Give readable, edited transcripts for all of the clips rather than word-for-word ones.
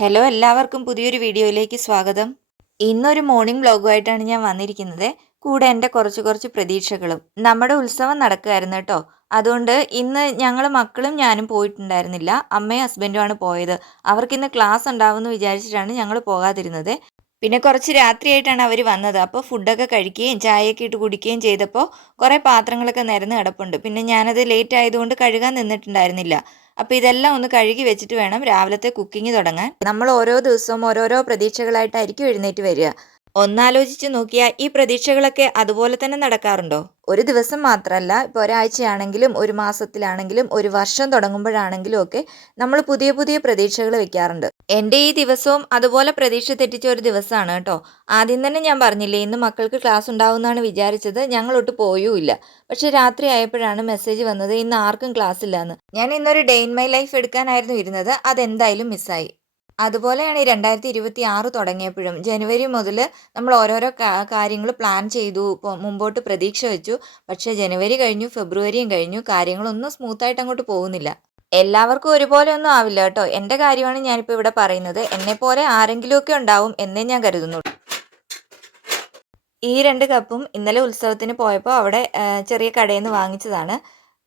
Hello, എല്ലാവർക്കും പുതിയൊരു വീഡിയോയിലേക്ക് സ്വാഗതം. ഇന്നൊരു മോർണിംഗ് വ്ലോഗുമായിട്ടാണ് ഞാൻ വന്നിരിക്കുന്നത്. കൂടെ എൻ്റെ കുറച്ച് പ്രതീക്ഷകളും. നമ്മുടെ ഉത്സവം നടക്കുകയായിരുന്നു കേട്ടോ. അതുകൊണ്ട് ഇന്ന് ഞങ്ങൾ മക്കളും ഞാനും പോയിട്ടുണ്ടായിരുന്നില്ല. അമ്മയും ഹസ്ബൻഡുമാണ് പോയത്. അവർക്കിന്ന് ക്ലാസ് ഉണ്ടാവുമെന്ന് വിചാരിച്ചിട്ടാണ് ഞങ്ങൾ പോകാതിരുന്നത്. പിന്നെ കുറച്ച് രാത്രിയായിട്ടാണ് അവർ വന്നത്. അപ്പോൾ ഫുഡൊക്കെ കഴിക്കുകയും ചായയൊക്കെ ഇട്ട് കുടിക്കുകയും ചെയ്തപ്പോൾ കുറേ പാത്രങ്ങളൊക്കെ നിരന്ന് കിടപ്പുണ്ട്. പിന്നെ ഞാനത് ലേറ്റ് ആയതുകൊണ്ട് കഴുകാൻ നിന്നിട്ടുണ്ടായിരുന്നില്ല. അപ്പോൾ ഇതെല്ലാം ഒന്ന് കഴുകി വെച്ചിട്ട് വേണം രാവിലത്തെ കുക്കിംഗ് തുടങ്ങാൻ. നമ്മൾ ഓരോ ദിവസവും ഓരോരോ പ്രതീക്ഷകളായിട്ടായിരിക്കും എഴുന്നേറ്റ് വരിക. ഒന്നാലോചിച്ച് നോക്കിയാൽ ഈ പ്രതീക്ഷകളൊക്കെ അതുപോലെ തന്നെ നടക്കാറുണ്ടോ? ഒരു ദിവസം മാത്രമല്ല, ഇപ്പോൾ ഒരാഴ്ചയാണെങ്കിലും ഒരു മാസത്തിലാണെങ്കിലും ഒരു വർഷം തുടങ്ങുമ്പോഴാണെങ്കിലും ഒക്കെ നമ്മൾ പുതിയ പുതിയ പ്രതീക്ഷകൾ വെക്കാറുണ്ട്. എൻ്റെ ഈ ദിവസവും അതുപോലെ പ്രതീക്ഷ തെറ്റിച്ച ഒരു ദിവസമാണ് കേട്ടോ. ആദ്യം തന്നെ ഞാൻ പറഞ്ഞില്ലേ, ഇന്ന് മക്കൾക്ക് ക്ലാസ് ഉണ്ടാവുമെന്നാണ് വിചാരിച്ചത്. ഞങ്ങളൊട്ട് പോയുമില്ല. പക്ഷെ രാത്രി ആയപ്പോഴാണ് മെസ്സേജ് വന്നത് ഇന്ന് ആർക്കും ക്ലാസ് ഇല്ലയെന്ന്. ഞാൻ ഇന്നൊരു ഡേ ഇൻ മൈ ലൈഫ് എടുക്കാനായിരുന്നു ഇരുന്നത്. അതെന്തായാലും മിസ്സായി. അതുപോലെയാണ് ഈ 2026 തുടങ്ങിയപ്പോഴും ജനുവരി മുതൽ നമ്മൾ ഓരോരോ കാര്യങ്ങൾ പ്ലാൻ ചെയ്തു, മുമ്പോട്ട് പ്രതീക്ഷ വെച്ചു. പക്ഷേ ജനുവരി കഴിഞ്ഞു, ഫെബ്രുവരിയും കഴിഞ്ഞു, കാര്യങ്ങളൊന്നും സ്മൂത്തായിട്ട് അങ്ങോട്ട് പോകുന്നില്ല. എല്ലാവർക്കും ഒരുപോലെ ഒന്നും ആവില്ല കേട്ടോ. എൻ്റെ കാര്യമാണ് ഞാനിപ്പോൾ ഇവിടെ പറയുന്നത്. എന്നെപ്പോലെ ആരെങ്കിലുമൊക്കെ ഉണ്ടാവും എന്നേ ഞാൻ കരുതുന്നുള്ളൂ. ഈ 2 കപ്പും ഇന്നലെ ഉത്സവത്തിന് പോയപ്പോൾ അവിടെ ചെറിയ കടയിൽ നിന്ന് വാങ്ങിച്ചതാണ്.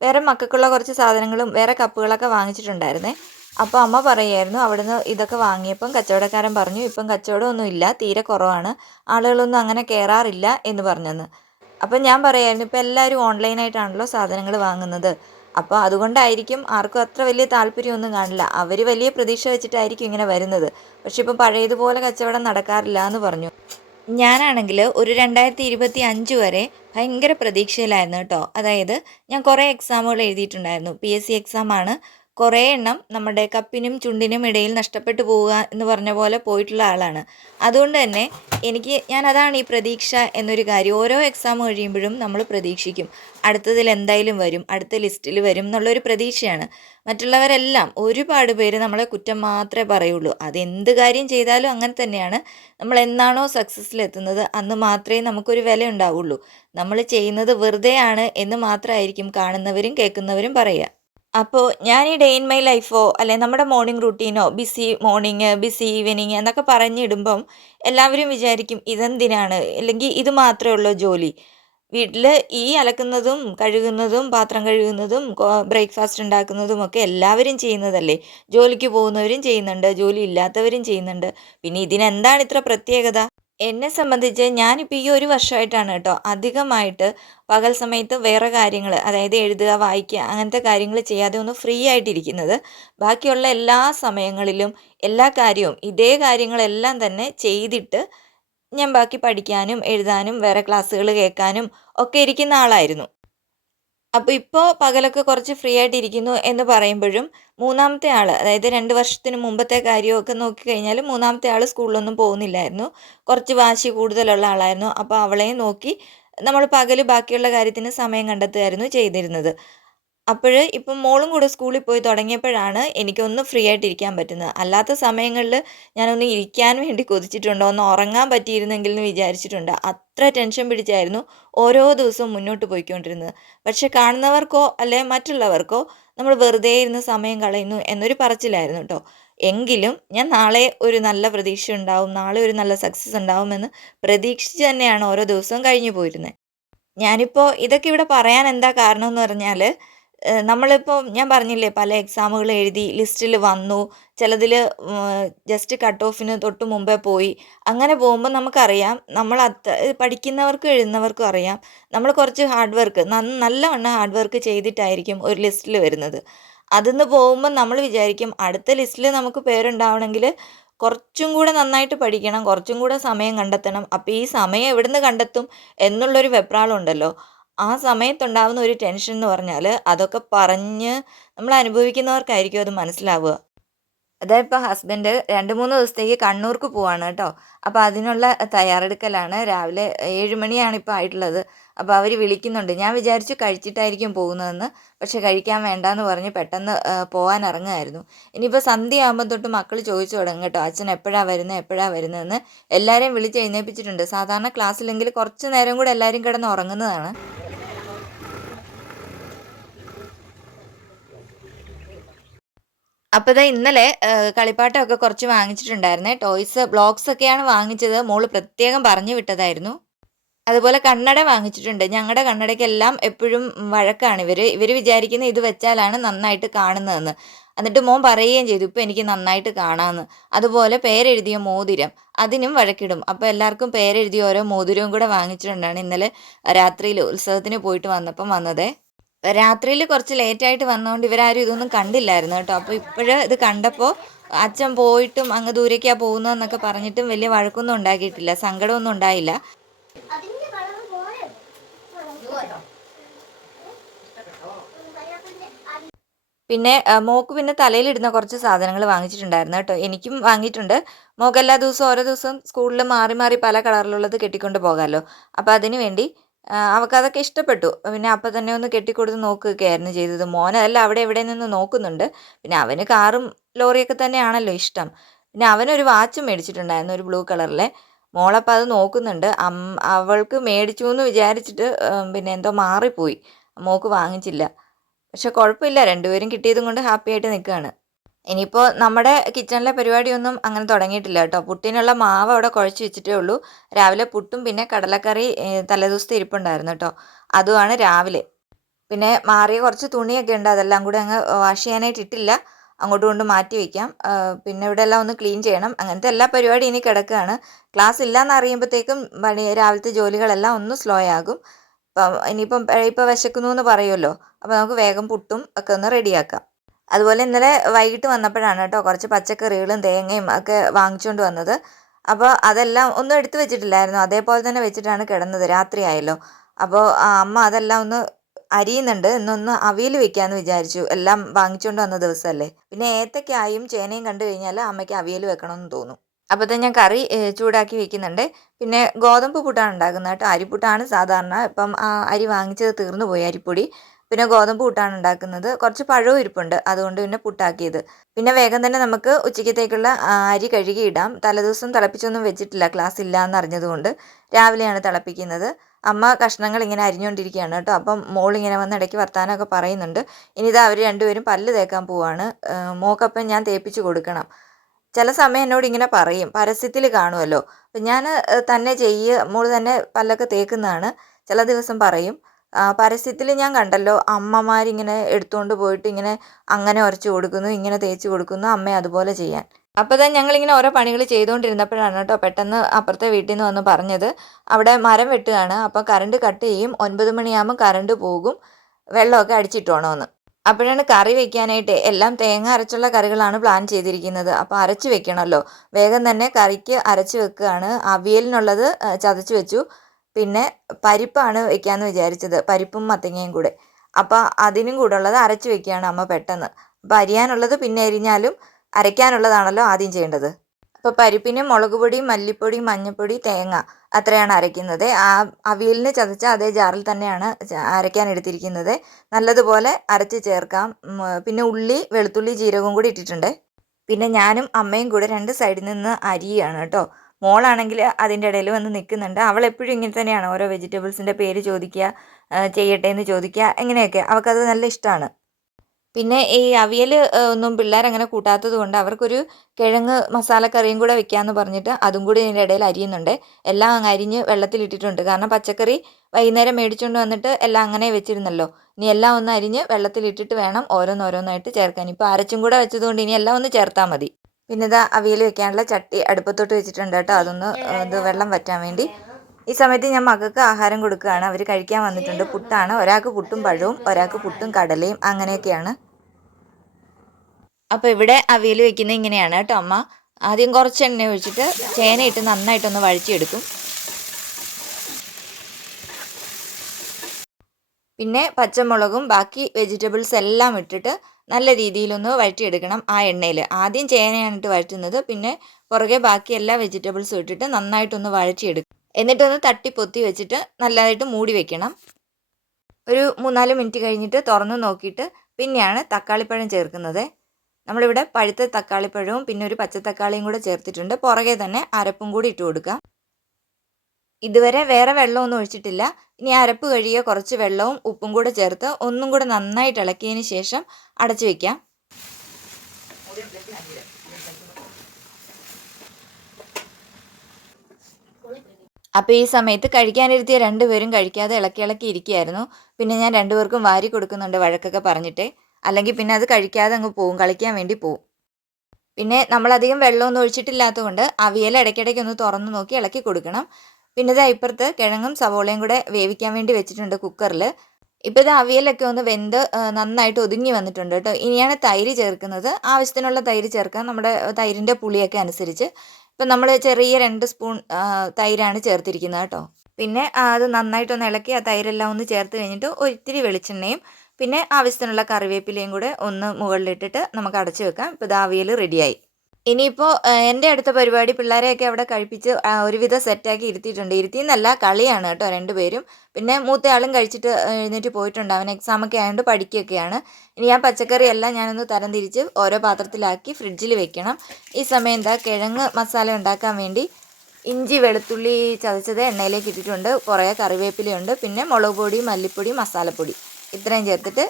വേറെ മക്കൾക്കുള്ള കുറച്ച് സാധനങ്ങളും വേറെ കപ്പുകളൊക്കെ വാങ്ങിച്ചിട്ടുണ്ടായിരുന്നേ. അപ്പോൾ അമ്മ പറയുമായിരുന്നു, അവിടുന്ന് ഇതൊക്കെ വാങ്ങിയപ്പം കച്ചവടക്കാരൻ പറഞ്ഞു ഇപ്പം കച്ചവടമൊന്നും ഇല്ല, തീരെ കുറവാണ്, ആളുകളൊന്നും അങ്ങനെ കയറാറില്ല എന്ന് പറഞ്ഞെന്ന്. അപ്പം ഞാൻ പറയായിരുന്നു, ഇപ്പം എല്ലാവരും ഓൺലൈനായിട്ടാണല്ലോ സാധനങ്ങൾ വാങ്ങുന്നത്. അപ്പോൾ അതുകൊണ്ടായിരിക്കും ആർക്കും അത്ര വലിയ താല്പര്യമൊന്നും കാണില്ല. അവർ വലിയ പ്രതീക്ഷ വെച്ചിട്ടായിരിക്കും ഇങ്ങനെ വരുന്നത്. പക്ഷെ ഇപ്പം പഴയതുപോലെ കച്ചവടം നടക്കാറില്ല എന്ന് പറഞ്ഞു. ഞാനാണെങ്കിൽ ഒരു 2025 വരെ ഭയങ്കര പ്രതീക്ഷയിലായിരുന്നു കേട്ടോ. അതായത് ഞാൻ കുറേ എക്സാമുകൾ എഴുതിയിട്ടുണ്ടായിരുന്നു. PSC എക്സാമാണ്. കുറേ എണ്ണം നമ്മുടെ കപ്പിനും ചുണ്ടിനും ഇടയിൽ നഷ്ടപ്പെട്ടു പോവുക എന്ന് പറഞ്ഞ പോലെ പോയിട്ടുള്ള ആളാണ്. അതുകൊണ്ട് തന്നെ അതാണ് ഈ പ്രതീക്ഷ എന്നൊരു കാര്യം. ഓരോ എക്സാം കഴിയുമ്പോഴും നമ്മൾ പ്രതീക്ഷിക്കും അടുത്തതിൽ എന്തായാലും വരും, അടുത്ത ലിസ്റ്റിൽ വരും എന്നുള്ളൊരു പ്രതീക്ഷയാണ്. മറ്റുള്ളവരെല്ലാം ഒരുപാട് പേര് നമ്മളെ കുറ്റം മാത്രമേ പറയുള്ളൂ. അതെന്ത് കാര്യം ചെയ്താലും അങ്ങനെ തന്നെയാണ്. നമ്മൾ എന്നാണോ സക്സസ്സിലെത്തുന്നത് അന്ന് മാത്രമേ നമുക്കൊരു വില ഉണ്ടാവുള്ളൂ. നമ്മൾ ചെയ്യുന്നത് വെറുതെയാണ് എന്ന് മാത്രമായിരിക്കും കാണുന്നവരും കേൾക്കുന്നവരും പറയുക. അപ്പോൾ ഞാൻ ഈ ഡേ ഇൻ മൈ ലൈഫോ അല്ലെ നമ്മുടെ മോർണിംഗ് റുട്ടീനോ ബിസി മോർണിംഗ് ബിസി ഈവനിങ് എന്നൊക്കെ പറഞ്ഞിടുമ്പം എല്ലാവരും വിചാരിക്കും ഇതെന്തിനാണ്, അല്ലെങ്കിൽ ഇത് മാത്രമേ ഉള്ളൂ ജോലി. വീട്ടിൽ ഈ അലക്കുന്നതും കഴുകുന്നതും പാത്രം കഴുകുന്നതും ബ്രേക്ക്ഫാസ്റ്റ് ഉണ്ടാക്കുന്നതും ഒക്കെ എല്ലാവരും ചെയ്യുന്നതല്ലേ. ജോലിക്ക് പോകുന്നവരും ചെയ്യുന്നുണ്ട്, ജോലി ഇല്ലാത്തവരും ചെയ്യുന്നുണ്ട്. പിന്നെ ഇതിനെന്താണ് ഇത്ര പ്രത്യേകത? എന്നെ സംബന്ധിച്ച് ഞാനിപ്പോൾ ഈ ഒരു വർഷമായിട്ടാണ് കേട്ടോ അധികമായിട്ട് പകൽ സമയത്ത് വേറെ കാര്യങ്ങൾ, അതായത് എഴുതുക വായിക്കുക അങ്ങനത്തെ കാര്യങ്ങൾ ചെയ്യാതെ ഒന്ന് ഫ്രീ ആയിട്ടിരിക്കുന്നത്. ബാക്കിയുള്ള എല്ലാ സമയങ്ങളിലും എല്ലാ കാര്യവും ഇതേ കാര്യങ്ങളെല്ലാം തന്നെ ചെയ്തിട്ട് ഞാൻ ബാക്കി പഠിക്കാനും എഴുതാനും വേറെ ക്ലാസ്സുകൾ കേൾക്കാനും ഒക്കെ ഇരിക്കുന്ന ആളായിരുന്നു. അപ്പോൾ ഇപ്പോൾ പകലൊക്കെ കുറച്ച് ഫ്രീ ആയിട്ടിരിക്കുന്നു എന്ന് പറയുമ്പോഴും മൂന്നാമത്തെ ആൾ, അതായത് 2 വർഷത്തിന് മുമ്പത്തെ കാര്യമൊക്കെ നോക്കിക്കഴിഞ്ഞാൽ മൂന്നാമത്തെ ആൾ സ്കൂളിലൊന്നും പോകുന്നില്ലായിരുന്നു. കുറച്ച് വാശി കൂടുതലുള്ള ആളായിരുന്നു. അപ്പോൾ അവളെയും നോക്കി നമ്മൾ പകൽ ബാക്കിയുള്ള കാര്യത്തിന് സമയം കണ്ടെത്തുകയായിരുന്നു ചെയ്തിരുന്നത്. അപ്പോൾ ഇപ്പം മോളും കൂടെ സ്കൂളിൽ പോയി തുടങ്ങിയപ്പോഴാണ് എനിക്കൊന്ന് ഫ്രീ ആയിട്ടിരിക്കാൻ പറ്റുന്നത്. അല്ലാത്ത സമയങ്ങളിൽ ഞാനൊന്ന് ഇരിക്കാൻ വേണ്ടി കൊതിച്ചിട്ടുണ്ട്, ഒന്ന് ഉറങ്ങാൻ പറ്റിയിരുന്നെങ്കിൽ എന്ന് വിചാരിച്ചിട്ടുണ്ട്. അത്ര ടെൻഷൻ പിടിച്ചായിരുന്നു ഓരോ ദിവസവും മുന്നോട്ട് പോയിക്കൊണ്ടിരുന്നത്. പക്ഷെ കാണുന്നവർക്കോ അല്ലെ മറ്റുള്ളവർക്കോ നമ്മൾ വെറുതെ ഇരുന്ന് സമയം കളയുന്നു എന്നൊരു പറച്ചിലായിരുന്നു കേട്ടോ. എങ്കിലും ഞാൻ നാളെ ഒരു നല്ല പ്രതീക്ഷ ഉണ്ടാവും, നാളെ ഒരു നല്ല സക്സസ് ഉണ്ടാവുമെന്ന് പ്രതീക്ഷിച്ച് തന്നെയാണ് ഓരോ ദിവസവും കഴിഞ്ഞു പോയിരുന്നത്. ഞാനിപ്പോൾ ഇതൊക്കെ ഇവിടെ പറയാൻ എന്താ കാരണം എന്ന് പറഞ്ഞാൽ, നമ്മളിപ്പോൾ ഞാൻ പറഞ്ഞില്ലേ പല എക്സാമുകൾ എഴുതി ലിസ്റ്റിൽ വന്നു, ചിലതിൽ ജസ്റ്റ് കട്ട് ഓഫിന് തൊട്ട് മുമ്പേ പോയി. അങ്ങനെ പോകുമ്പോൾ നമുക്കറിയാം, നമ്മൾ പഠിക്കുന്നവർക്കും എഴുതുന്നവർക്കും അറിയാം, നമ്മൾ കുറച്ച് ഹാർഡ് വർക്ക് നല്ലവണ്ണം ഹാർഡ് വർക്ക് ചെയ്തിട്ടായിരിക്കും ഒരു ലിസ്റ്റിൽ വരുന്നത്. അതിന്ന് പോകുമ്പോൾ നമ്മൾ വിചാരിക്കും അടുത്ത ലിസ്റ്റിൽ നമുക്ക് പേരുണ്ടാവണമെങ്കിൽ കുറച്ചും കൂടെ നന്നായിട്ട് പഠിക്കണം, കുറച്ചും കൂടെ സമയം കണ്ടെത്തണം. അപ്പോൾ ഈ സമയം എവിടുന്ന് കണ്ടെത്തും എന്നുള്ളൊരു വെപ്രാളമുണ്ടല്ലോ. ആ സമയത്തുണ്ടാകുന്ന ഒരു ടെൻഷൻ എന്ന് പറഞ്ഞാൽ അതൊക്കെ പറഞ്ഞ് നമ്മൾ അനുഭവിക്കുന്നവർക്കായിരിക്കും അത് മനസ്സിലാവുക. ഇപ്പോൾ ഹസ്ബൻഡ് 2-3 ദിവസത്തേക്ക് കണ്ണൂർക്ക് പോവാണ് കേട്ടോ. അപ്പോൾ അതിനുള്ള തയ്യാറെടുക്കലാണ്. രാവിലെ 7 മണിയാണ് ഇപ്പോൾ ആയിട്ടുള്ളത്. അപ്പോൾ അവർ വിളിക്കുന്നുണ്ട്. ഞാൻ വിചാരിച്ചു കഴിച്ചിട്ടായിരിക്കും പോകുന്നതെന്ന്. പക്ഷെ കഴിക്കാൻ വേണ്ടാന്ന് പറഞ്ഞ് പെട്ടെന്ന് പോകാൻ ഇറങ്ങുമായിരുന്നു. ഇനിയിപ്പോൾ സന്ധ്യ ആകുമ്പോൾ തൊട്ട് മക്കൾ ചോദിച്ചു തുടങ്ങും കേട്ടോ, അച്ഛൻ എപ്പോഴാണ് വരുന്നതെന്ന്. എല്ലാവരെയും വിളിച്ച് എഴുന്നേൽപ്പിച്ചിട്ടുണ്ട്. സാധാരണ ക്ലാസ്സിലെങ്കിൽ കുറച്ച് നേരം കൂടെ എല്ലാവരും കിടന്ന് ഉറങ്ങുന്നതാണ്. അപ്പോൾ ദാ ഇന്നലെ കളിപ്പാട്ടമൊക്കെ കുറച്ച് വാങ്ങിച്ചിട്ടുണ്ടായിരുന്നേ. ടോയ്സ് ബ്ലോക്സ് ഒക്കെയാണ് വാങ്ങിച്ചത്. മോള് പ്രത്യേകം പറഞ്ഞു വിട്ടതായിരുന്നു. അതുപോലെ കണ്ണട വാങ്ങിച്ചിട്ടുണ്ട്. ഞങ്ങളുടെ കണ്ണടയ്ക്കെല്ലാം എപ്പോഴും വഴക്കാണ് ഇവര്. ഇവര് വിചാരിക്കുന്നത് ഇത് വെച്ചാലാണ് നന്നായിട്ട് കാണുന്നതെന്ന്. എന്നിട്ട് മോൻ പറയുകയും ചെയ്തു ഇപ്പം എനിക്ക് നന്നായിട്ട് കാണാമെന്ന്. അതുപോലെ പേരെഴുതിയ മോതിരം അതിനും വഴക്കിടും. അപ്പോൾ എല്ലാവർക്കും പേരെഴുതിയ ഓരോ മോതിരവും കൂടെ വാങ്ങിച്ചിട്ടുണ്ടാണ് ഇന്നലെ രാത്രിയിൽ ഉത്സവത്തിന് പോയിട്ട് വന്നപ്പം വന്നതേ. രാത്രിയിൽ കുറച്ച് ലേറ്റായിട്ട് വന്നതുകൊണ്ട് ഇവരാരും ഇതൊന്നും കണ്ടില്ലായിരുന്നു കേട്ടോ. അപ്പോൾ ഇപ്പോഴ് ഇത് കണ്ടപ്പോൾ അച്ഛൻ പോയിട്ടും അങ്ങ് ദൂരേക്കാ പോകുന്നതെന്നൊക്കെ പറഞ്ഞിട്ടും വലിയ വഴക്കൊന്നും ഉണ്ടാക്കിയിട്ടില്ല, സങ്കടമൊന്നും ഉണ്ടായില്ല. പിന്നെ മോക്ക് പിന്നെ തലയിലിടുന്ന കുറച്ച് സാധനങ്ങൾ വാങ്ങിച്ചിട്ടുണ്ടായിരുന്നു കേട്ടോ. എനിക്കും വാങ്ങിയിട്ടുണ്ട്. മോക്ക് എല്ലാ ദിവസവും ഓരോ ദിവസം സ്കൂളിൽ മാറി മാറി പല കളറിലുള്ളത് കെട്ടിക്കൊണ്ട് പോകാമല്ലോ. അപ്പോൾ അതിന് വേണ്ടി അവൾക്കതൊക്കെ ഇഷ്ടപ്പെട്ടു. പിന്നെ അപ്പം തന്നെ ഒന്ന് കെട്ടിക്കൊടുത്ത് നോക്കുകയൊക്കെയായിരുന്നു ചെയ്തത്. മോനതല്ല അവിടെ ഇവിടെ നിന്ന് നോക്കുന്നുണ്ട്. പിന്നെ അവന് കാറും ലോറിയൊക്കെ തന്നെയാണല്ലോ ഇഷ്ടം. പിന്നെ അവനൊരു വാച്ചും മേടിച്ചിട്ടുണ്ടായിരുന്നു, ഒരു ബ്ലൂ കളറിലെ. മോളപ്പോൾ അത് നോക്കുന്നുണ്ട്. അവൾക്ക് മേടിച്ചു എന്ന് വിചാരിച്ചിട്ട് പിന്നെ എന്തോ മാറിപ്പോയി, മോക്ക് വാങ്ങിച്ചില്ല. പക്ഷെ കുഴപ്പമില്ല, രണ്ടുപേരും കിട്ടിയതും കൊണ്ട് ഹാപ്പി ആയിട്ട് നിൽക്കുകയാണ്. ഇനിയിപ്പോൾ നമ്മുടെ കിച്ചണിലെ പരിപാടിയൊന്നും അങ്ങനെ തുടങ്ങിയിട്ടില്ല കേട്ടോ. പുട്ടിനുള്ള മാവ് അവിടെ കുഴച്ച് വെച്ചിട്ടേ ഉള്ളൂ. രാവിലെ പുട്ടും പിന്നെ കടലക്കറി തലേദിവസത്തെ ഇരിപ്പുണ്ടായിരുന്നു കേട്ടോ, അതുമാണ് രാവിലെ. പിന്നെ മാറിയ കുറച്ച് തുണിയൊക്കെ ഉണ്ട്, അതെല്ലാം കൂടി അങ്ങ് വാഷ് ചെയ്യാനായിട്ട് ഇട്ടില്ല, അങ്ങോട്ടും കൊണ്ട് മാറ്റി വയ്ക്കാം. പിന്നെ ഇവിടെ എല്ലാം ഒന്ന് ക്ലീൻ ചെയ്യണം. അങ്ങനത്തെ എല്ലാ പരിപാടിയും ഇനി കിടക്കുകയാണ്. ക്ലാസ് ഇല്ലയെന്ന് അറിയുമ്പോഴത്തേക്കും രാവിലത്തെ ജോലികളെല്ലാം ഒന്ന് സ്ലോ ആകും. ഇനിയിപ്പം ഇപ്പോൾ വിശക്കുന്നു എന്ന് പറയുമല്ലോ, അപ്പോൾ നമുക്ക് വേഗം പുട്ടും ഒക്കെ ഒന്ന് റെഡിയാക്കാം. അതുപോലെ ഇന്നലെ വൈകിട്ട് വന്നപ്പോഴാണ് കേട്ടോ കുറച്ച് പച്ചക്കറികളും തേങ്ങയും ഒക്കെ വാങ്ങിച്ചുകൊണ്ട് വന്നത്. അപ്പോൾ അതെല്ലാം ഒന്നും എടുത്തു വെച്ചിട്ടില്ലായിരുന്നു, അതേപോലെ തന്നെ വെച്ചിട്ടാണ് കിടന്നത്. രാത്രിയായല്ലോ. അപ്പോൾ അമ്മ അതെല്ലാം ഒന്ന് അരിയുന്നുണ്ട്. ഇന്നൊന്ന് അവിയൽ വെക്കാമെന്ന് വിചാരിച്ചു, എല്ലാം വാങ്ങിച്ചുകൊണ്ട് വന്ന ദിവസമല്ലേ. പിന്നെ ഏത്തക്കായും ചേനയും കണ്ടു കഴിഞ്ഞാൽ അമ്മയ്ക്ക് അവിയൽ വെക്കണമെന്ന് തോന്നും. അപ്പോൾ തന്നെ ഞാൻ കറി ചൂടാക്കി വെക്കുന്നുണ്ട്. പിന്നെ ഗോതമ്പ് പുട്ടാണ് ഉണ്ടാക്കുന്നത് കേട്ടോ. അരിപ്പുട്ടാണ് സാധാരണ. ഇപ്പം അരി വാങ്ങിച്ചത് തീർന്നു പോയി, അരിപ്പൊടി. പിന്നെ ഗോതമ്പ് പുട്ടാണ് ഉണ്ടാക്കുന്നത്. കുറച്ച് പഴവും ഇരിപ്പുണ്ട്, അതുകൊണ്ട് പിന്നെ പുട്ടാക്കിയത്. പിന്നെ വേഗം തന്നെ നമുക്ക് ഉച്ചയ്ക്കത്തേക്കുള്ള അരി കഴുകി ഇടാം. തലേദിവസം തിളപ്പിച്ചൊന്നും വെച്ചിട്ടില്ല, ക്ലാസ് ഇല്ല എന്നറിഞ്ഞതുകൊണ്ട് രാവിലെയാണ് തിളപ്പിക്കുന്നത്. അമ്മ കഷ്ണങ്ങൾ ഇങ്ങനെ അരിഞ്ഞുകൊണ്ടിരിക്കുകയാണ് കേട്ടോ. അപ്പം മോളിങ്ങനെ വന്ന് ഇടയ്ക്ക് വർത്താനമൊക്കെ പറയുന്നുണ്ട്. ഇനിയിതാ അവർ രണ്ടുപേരും പല്ല് തേക്കാൻ പോവാണ്. മോക്കപ്പം ഞാൻ തേപ്പിച്ച് കൊടുക്കണം. ചില സമയം എന്നോട് ഇങ്ങനെ പറയും, പരസ്യത്തിൽ കാണുമല്ലോ, അപ്പം ഞാൻ തന്നെ മോള് തന്നെ പല്ലൊക്കെ തേക്കുന്നതാണ്. ചില ദിവസം പറയും പരസ്യത്തിൽ ഞാൻ കണ്ടല്ലോ അമ്മമാരിങ്ങനെ എടുത്തുകൊണ്ട് പോയിട്ട് ഇങ്ങനെ അങ്ങനെ ഉരച്ച് കൊടുക്കുന്നു, ഇങ്ങനെ തേച്ച് കൊടുക്കുന്നു, അമ്മ അതുപോലെ ചെയ്യാൻ. അപ്പോൾ തന്നെ ഞങ്ങളിങ്ങനെ ഓരോ പണികൾ ചെയ്തുകൊണ്ടിരുന്നപ്പോഴാണ് കേട്ടോ പെട്ടെന്ന് അപ്പുറത്തെ വീട്ടിൽ നിന്ന് വന്ന് പറഞ്ഞത് അവിടെ മരം വെട്ടുകയാണ്, അപ്പോൾ കറണ്ട് കട്ട് ചെയ്യും, 9 മണിയാകുമ്പോൾ കറണ്ട് പോകും, വെള്ളമൊക്കെ അടിച്ചിട്ടോണമെന്ന്. അപ്പോഴാണ് കറി വെക്കാനായിട്ട് എല്ലാം തേങ്ങ അരച്ചുള്ള കറികളാണ് പ്ലാൻ ചെയ്തിരിക്കുന്നത്. അപ്പോൾ അരച്ച് വെക്കണമല്ലോ, വേഗം തന്നെ കറിക്ക് അരച്ച് വെക്കുകയാണ്. അവിയലിനുള്ളത് ചതച്ച് വെച്ചു. പിന്നെ പരിപ്പാണ് വെക്കാമെന്ന് വിചാരിച്ചത്, പരിപ്പും മത്തങ്ങയും കൂടെ. അപ്പോൾ അതിനും കൂടെ ഉള്ളത് അരച്ച് വെക്കുകയാണ് അമ്മ പെട്ടെന്ന്. അപ്പോൾ അരിയാനുള്ളത് പിന്നെ അരിഞ്ഞാലും അരയ്ക്കാനുള്ളതാണല്ലോ ആദ്യം ചെയ്യേണ്ടത്. അപ്പോൾ പരിപ്പിന് മുളക് പൊടി, മല്ലിപ്പൊടി, മഞ്ഞൾപ്പൊടി, തേങ്ങ അത്രയാണ് അരയ്ക്കുന്നത്. അവിയലിന് ചതച്ച അതേ ജാറിൽ തന്നെയാണ് അരയ്ക്കാൻ എടുത്തിരിക്കുന്നത്. നല്ലതുപോലെ അരച്ച് ചേർക്കാം. പിന്നെ ഉള്ളി, വെളുത്തുള്ളി, ജീരകവും കൂടി ഇട്ടിട്ടുണ്ട്. പിന്നെ ഞാനും അമ്മയും കൂടെ 2 സൈഡിൽ നിന്ന് അരിയാണ് കേട്ടോ. മോളാണെങ്കിൽ അതിൻ്റെ ഇടയിൽ വന്ന് നിൽക്കുന്നുണ്ട്. അവൾ എപ്പോഴും ഇങ്ങനെ തന്നെയാണ്, ഓരോ വെജിറ്റബിൾസിൻ്റെ പേര് ചോദിക്കുക, ചെയ്യട്ടെ എന്ന് ചോദിക്കുക, എങ്ങനെയൊക്കെ അവൾക്കത് നല്ല ഇഷ്ടമാണ്. പിന്നെ ഈ അവിയൽ ഒന്നും പിള്ളേരങ്ങനെ കൂട്ടാത്തത് കൊണ്ട് അവർക്കൊരു കിഴങ്ങ് മസാലക്കറിയും കൂടെ വെക്കാമെന്ന് പറഞ്ഞിട്ട് അതും കൂടി ഇതിൻ്റെ ഇടയിൽ അരിയുന്നുണ്ട്. എല്ലാം അങ്ങ് അരിഞ്ഞ് വെള്ളത്തിലിട്ടിട്ടുണ്ട്, കാരണം പച്ചക്കറി വൈകുന്നേരം മേടിച്ചുകൊണ്ട് വന്നിട്ട് എല്ലാം അങ്ങനെ വെച്ചിരുന്നല്ലോ. ഇനി എല്ലാം ഒന്ന് അരിഞ്ഞ് വെള്ളത്തിലിട്ടിട്ട് വേണം ഓരോന്നോരോന്നായിട്ട് ചേർക്കാൻ. ഇപ്പോൾ അരച്ചും കൂടെ വെച്ചതുകൊണ്ട് ഇനി എല്ലാം ഒന്ന് ചേർത്താൽ മതി. പിന്നെ ഇതാ അവിയൽ വെക്കാനുള്ള ചട്ടി അടുപ്പത്തോട്ട് വെച്ചിട്ടുണ്ട് കേട്ടോ, അതൊന്ന് ഇത് വെള്ളം വറ്റാൻ വേണ്ടി. ഈ സമയത്ത് ഞാൻ മക്കൾക്ക് ആഹാരം കൊടുക്കുകയാണ്. അവർ കഴിക്കാൻ വന്നിട്ടുണ്ട്. പുട്ടാണ്, ഒരാൾക്ക് പുട്ടും പഴവും, ഒരാൾക്ക് പുട്ടും കടലയും, അങ്ങനെയൊക്കെയാണ്. അപ്പോൾ ഇവിടെ അവിയൽ വെക്കുന്നത് ഇങ്ങനെയാണ് കേട്ടോ. അമ്മ ആദ്യം കുറച്ച് എണ്ണ ഒഴിച്ചിട്ട് ചേനയിട്ട് നന്നായിട്ടൊന്ന് വഴറ്റിയെടുക്കും. പിന്നെ പച്ചമുളകും ബാക്കി വെജിറ്റബിൾസ് എല്ലാം ഇട്ടിട്ട് നല്ല രീതിയിലൊന്ന് വഴറ്റിയെടുക്കണം ആ എണ്ണയിൽ. ആദ്യം ചേനയാണ് ഇട്ട് വഴറ്റുന്നത്, പിന്നെ പുറകെ ബാക്കി എല്ലാ വെജിറ്റബിൾസും ഇട്ടിട്ട് നന്നായിട്ടൊന്ന് വഴറ്റിയെടുക്കും. എന്നിട്ടൊന്ന് തട്ടിപ്പൊത്തി വെച്ചിട്ട് നല്ലതായിട്ട് മൂടി വെക്കണം. ഒരു 3-4 മിനിറ്റ് കഴിഞ്ഞിട്ട് തുറന്ന് നോക്കിയിട്ട് പിന്നെയാണ് തക്കാളിപ്പഴം ചേർക്കുന്നത്. നമ്മളിവിടെ പഴുത്ത തക്കാളിപ്പഴവും പിന്നെ ഒരു പച്ചത്തക്കാളിയും കൂടെ ചേർത്തിട്ടുണ്ട്. പുറകെ തന്നെ അരപ്പും കൂടി ഇട്ട് കൊടുക്കാം. ഇതുവരെ വേറെ വെള്ളമൊന്നും ഒഴിച്ചിട്ടില്ല. ഇനി അരപ്പ് കഴിയുക കുറച്ച് വെള്ളവും ഉപ്പും കൂടെ ചേർത്ത് ഒന്നും കൂടെ നന്നായിട്ട് ഇളക്കിയതിന് ശേഷം അടച്ചു വയ്ക്കാം. അപ്പോൾ ഈ സമയത്ത് കഴിക്കാനിരുത്തിയ രണ്ടുപേരും കഴിക്കാതെ ഇളക്കി ഇളക്കി ഇരിക്കുകയായിരുന്നു. പിന്നെ ഞാൻ രണ്ടുപേർക്കും വാരി കൊടുക്കുന്നുണ്ട് വഴക്കൊക്കെ പറഞ്ഞിട്ട്. അല്ലെങ്കിൽ പിന്നെ അത് കഴിക്കാതെ അങ്ങ് പോവും, കളിക്കാൻ വേണ്ടി പോവും. പിന്നെ നമ്മളധികം വെള്ളമൊന്നും ഒഴിച്ചിട്ടില്ലാത്തതുകൊണ്ട് അവിയൽ ഇടയ്ക്കിടയ്ക്ക് ഒന്ന് തുറന്ന് നോക്കി ഇളക്കി കൊടുക്കണം. പിന്നെ ഇതാ ഇപ്പുറത്ത് കിഴങ്ങും സവോളയും കൂടെ വേവിക്കാൻ വേണ്ടി വെച്ചിട്ടുണ്ട് കുക്കറിൽ. ഇപ്പോൾ ഇത് അവിയലൊക്കെ ഒന്ന് വെന്ത് നന്നായിട്ട് ഒതുങ്ങി വന്നിട്ടുണ്ട് കേട്ടോ. ഇനിയാണ് തൈര് ചേർക്കുന്നത്. ആവശ്യത്തിനുള്ള തൈര് ചേർക്കാം, നമ്മുടെ തൈരിൻ്റെ പുളിയൊക്കെ അനുസരിച്ച്. ഇപ്പം നമ്മൾ ചെറിയ 2 സ്പൂൺ തൈരാണ് ചേർത്തിരിക്കുന്നത് കേട്ടോ. പിന്നെ അത് നന്നായിട്ടൊന്ന് ഇളക്കി ആ തൈരെല്ലാം ഒന്ന് ചേർത്ത് കഴിഞ്ഞിട്ട് ഒരിത്തിരി വെളിച്ചെണ്ണയും പിന്നെ ആവശ്യത്തിനുള്ള കറിവേപ്പിലയും കൂടെ ഒന്ന് മുകളിലിട്ടിട്ട് നമുക്ക് അടച്ചു വെക്കാം. ഇപ്പോൾ ഇത് അവിയൽ റെഡിയായി. ഇനിയിപ്പോൾ എൻ്റെ അടുത്ത പരിപാടി പിള്ളേരെയൊക്കെ അവിടെ കഴിപ്പിച്ച് ഒരുവിധം സെറ്റാക്കി ഇരുത്തിയിട്ടുണ്ട്. ഇരുത്തിയെന്നല്ല, കളിയാണ് കേട്ടോ രണ്ടുപേരും. പിന്നെ മൂത്തയാളും കഴിച്ചിട്ട് എഴുന്നേറ്റ് പോയിട്ടുണ്ട്. അവൻ എക്സാമൊക്കെ ആയതുകൊണ്ട് പഠിക്കുകയൊക്കെയാണ്. ഇനി ആ പച്ചക്കറിയെല്ലാം ഞാനൊന്ന് തരംതിരിച്ച് ഓരോ പാത്രത്തിലാക്കി ഫ്രിഡ്ജിൽ വെക്കണം. ഈ സമയം എന്താ കിഴങ്ങ് മസാല ഉണ്ടാക്കാൻ വേണ്ടി ഇഞ്ചി വെളുത്തുള്ളി ചതച്ചത് എണ്ണയിലേക്ക് ഇട്ടിട്ടുണ്ട്. കുറേ കറിവേപ്പിലയുണ്ട്. പിന്നെ മുളക് പൊടി, മല്ലിപ്പൊടി, മസാലപ്പൊടി ഇത്രയും ചേർത്തിട്ട്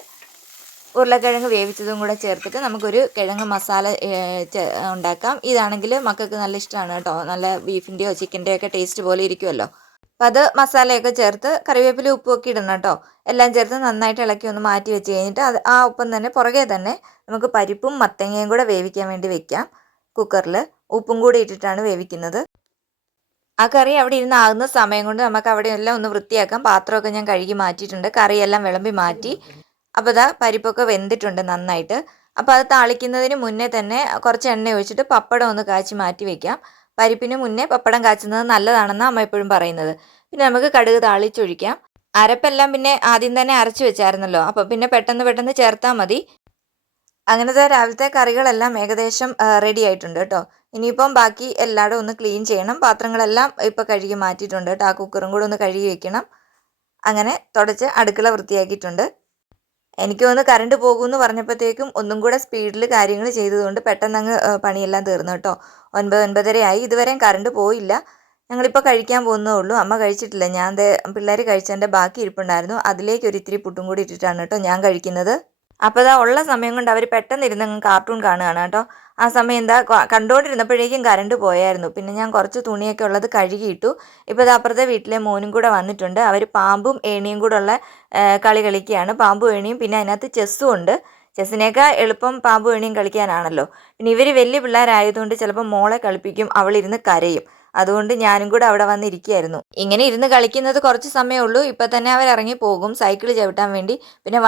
ഉരുളക്കിഴങ്ങ് വേവിച്ചതും കൂടെ ചേർത്തിട്ട് നമുക്കൊരു കിഴങ്ങ് മസാല ഉണ്ടാക്കാം. ഇതാണെങ്കിൽ മക്കൾക്ക് നല്ല ഇഷ്ടമാണ് കേട്ടോ. നല്ല ബീഫിൻ്റെയോ ചിക്കൻ്റെയോ ഒക്കെ ടേസ്റ്റ് പോലെ ഇരിക്കുമല്ലോ. അപ്പം അത് മസാലയൊക്കെ ചേർത്ത് കറിവേപ്പില ഉപ്പുമൊക്കെ ഇടണം കേട്ടോ. എല്ലാം ചേർത്ത് നന്നായിട്ട് ഇളക്കി ഒന്ന് മാറ്റി വെച്ച് കഴിഞ്ഞിട്ട് ആ ഒപ്പം തന്നെ പുറകെ തന്നെ നമുക്ക് പരിപ്പും മത്തങ്ങയും കൂടെ വേവിക്കാൻ വേണ്ടി വെക്കാം. കുക്കറിൽ ഉപ്പും കൂടി ഇട്ടിട്ടാണ് വേവിക്കുന്നത്. ആ കറി അവിടെ ഇരുന്ന് ആകുന്ന സമയം കൊണ്ട് നമുക്ക് അവിടെ എല്ലാം ഒന്ന് വൃത്തിയാക്കാം. പാത്രമൊക്കെ ഞാൻ കഴുകി മാറ്റിയിട്ടുണ്ട്. കറിയെല്ലാം വിളമ്പി മാറ്റി. അപ്പോൾ ഇതാ പരിപ്പൊക്കെ വെന്തിട്ടുണ്ട് നന്നായിട്ട്. അപ്പോൾ അത് താളിക്കുന്നതിന് മുന്നേ തന്നെ കുറച്ച് എണ്ണ ഒഴിച്ചിട്ട് പപ്പടം ഒന്ന് കാച്ചി മാറ്റി വെക്കാം. പരിപ്പിന് മുന്നേ പപ്പടം കാച്ചുന്നത് നല്ലതാണെന്നാണ് അമ്മ എപ്പോഴും പറയുന്നത്. പിന്നെ നമുക്ക് കടുക് താളിച്ചൊഴിക്കാം. അരപ്പെല്ലാം പിന്നെ ആദ്യം തന്നെ അരച്ച് വെച്ചായിരുന്നല്ലോ. അപ്പോൾ പിന്നെ പെട്ടെന്ന് ചേർത്താൽ മതി. അങ്ങനത്തെ രാവിലത്തെ കറികളെല്ലാം ഏകദേശം റെഡി ആയിട്ടുണ്ട് കേട്ടോ. ഇനിയിപ്പം ബാക്കി എല്ലായിടും ഒന്ന് ക്ലീൻ ചെയ്യണം. പാത്രങ്ങളെല്ലാം ഇപ്പോൾ കഴുകി മാറ്റിയിട്ടുണ്ട് കേട്ടോ. ആ കുക്കറും കൂടെ ഒന്ന് കഴുകി വെക്കണം. അങ്ങനെ തുടച്ച് അടുക്കള വൃത്തിയാക്കിയിട്ടുണ്ട്. എനിക്ക് തോന്നുന്നു കറണ്ട് പോകുമെന്ന് പറഞ്ഞപ്പോഴത്തേക്കും ഒന്നും കൂടെ സ്പീഡിൽ കാര്യങ്ങൾ ചെയ്തതുകൊണ്ട് പെട്ടെന്ന് അങ്ങ് പണിയെല്ലാം തീർന്നു കേട്ടോ. 9-9:30 ആയി. ഇതുവരെയും കറണ്ട് പോയില്ല. ഞങ്ങളിപ്പോൾ കഴിക്കാൻ പോകുന്നേ ഉള്ളൂ. അമ്മ കഴിച്ചിട്ടില്ല. ഞാൻ പിള്ളേർ കഴിച്ചതിൻ്റെ ബാക്കി ഇരിപ്പുണ്ടായിരുന്നു. അതിലേക്ക് ഒരു ഇത്തിരി പുട്ടും കൂടി ഇട്ടിട്ടാണ് കേട്ടോ ഞാൻ കഴിക്കുന്നത്. അപ്പോൾ ഇതാ ഉള്ള സമയം കൊണ്ട് അവർ പെട്ടെന്ന് ഇരുന്ന് കാർട്ടൂൺ കാണുകയാണ് കേട്ടോ. ആ സമയം എന്താ കണ്ടുകൊണ്ടിരുന്നപ്പോഴേക്കും കറണ്ട് പോയായിരുന്നു. പിന്നെ ഞാൻ കുറച്ച് തുണിയൊക്കെ ഉള്ളത് കഴുകിയിട്ടു. ഇപ്പോൾ ഇത് അപ്പുറത്തെ വീട്ടിലെ മോനും കൂടെ വന്നിട്ടുണ്ട്. അവർ പാമ്പും ഏണിയും കൂടെ ഉള്ള കളി കളിക്കുകയാണ്. പാമ്പും ഏണിയും പിന്നെ അതിനകത്ത് ചെസ്സും ഉണ്ട്. ചെസ്സിനേക്കാൾ എളുപ്പം പാമ്പും ഏണിയും കളിക്കാനാണല്ലോ. പിന്നെ ഇവർ വലിയ പിള്ളേരായതുകൊണ്ട് ചിലപ്പോൾ മോളെ കളിപ്പിക്കും, അവളിരുന്ന് കരയും. അതുകൊണ്ട് ഞാനും കൂടെ അവിടെ വന്നിരിക്കുകയായിരുന്നു. ഇങ്ങനെ ഇരുന്ന് കളിക്കുന്നത് കുറച്ച് സമയമേ ഉള്ളൂ. ഇപ്പം തന്നെ അവർ ഇറങ്ങി പോകും സൈക്കിൾ ചവിട്ടാൻ വേണ്ടി. പിന്നെ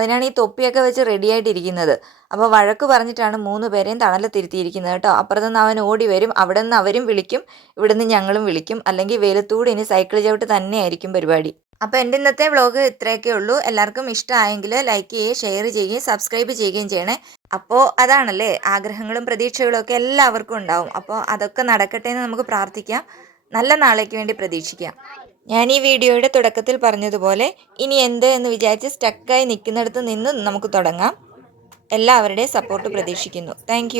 അതിനാണ് ഈ തൊപ്പിയൊക്കെ വെച്ച് റെഡി ആയിട്ടിരിക്കുന്നത്. അപ്പോൾ വഴക്ക് പറഞ്ഞിട്ടാണ് 3 പേരെയും തണലത്തിരുത്തിയിരിക്കുന്നത് കേട്ടോ. അപ്പുറത്തുനിന്ന് അവൻ ഓടി വരും, അവിടെ നിന്ന് അവരും വിളിക്കും, ഇവിടെ നിന്ന് ഞങ്ങളും വിളിക്കും. അല്ലെങ്കിൽ വെയിലത്തൂടെ ഇനി സൈക്കിൾ ചവിട്ട് തന്നെയായിരിക്കും പരിപാടി. അപ്പോൾ എൻ്റെ ഇന്നത്തെ വ്ളോഗ് ഇത്രയൊക്കെ ഉള്ളൂ. എല്ലാവർക്കും ഇഷ്ടമായെങ്കിൽ ലൈക്ക് ചെയ്യുകയും ഷെയർ ചെയ്യുകയും സബ്സ്ക്രൈബ് ചെയ്യുകയും ചെയ്യണേ. അപ്പോൾ അതാണല്ലേ, ആഗ്രഹങ്ങളും പ്രതീക്ഷകളും ഒക്കെ എല്ലാവർക്കും ഉണ്ടാവും. അപ്പോൾ അതൊക്കെ നടക്കട്ടെ എന്ന് നമുക്ക് പ്രാർത്ഥിക്കാം. നല്ല നാളേക്ക് വേണ്ടി പ്രതീക്ഷിക്കാം. ഞാൻ ഈ വീഡിയോയുടെ തുടക്കത്തിൽ പറഞ്ഞതുപോലെ ഇനി എന്ത് എന്ന് വിചാരിച്ച് സ്റ്റക്കായി നിൽക്കുന്നിടത്ത് നിന്ന് നമുക്ക് തുടങ്ങാം. എല്ലാവരുടെയും സപ്പോർട്ട് പ്രതീക്ഷിക്കുന്നു. താങ്ക്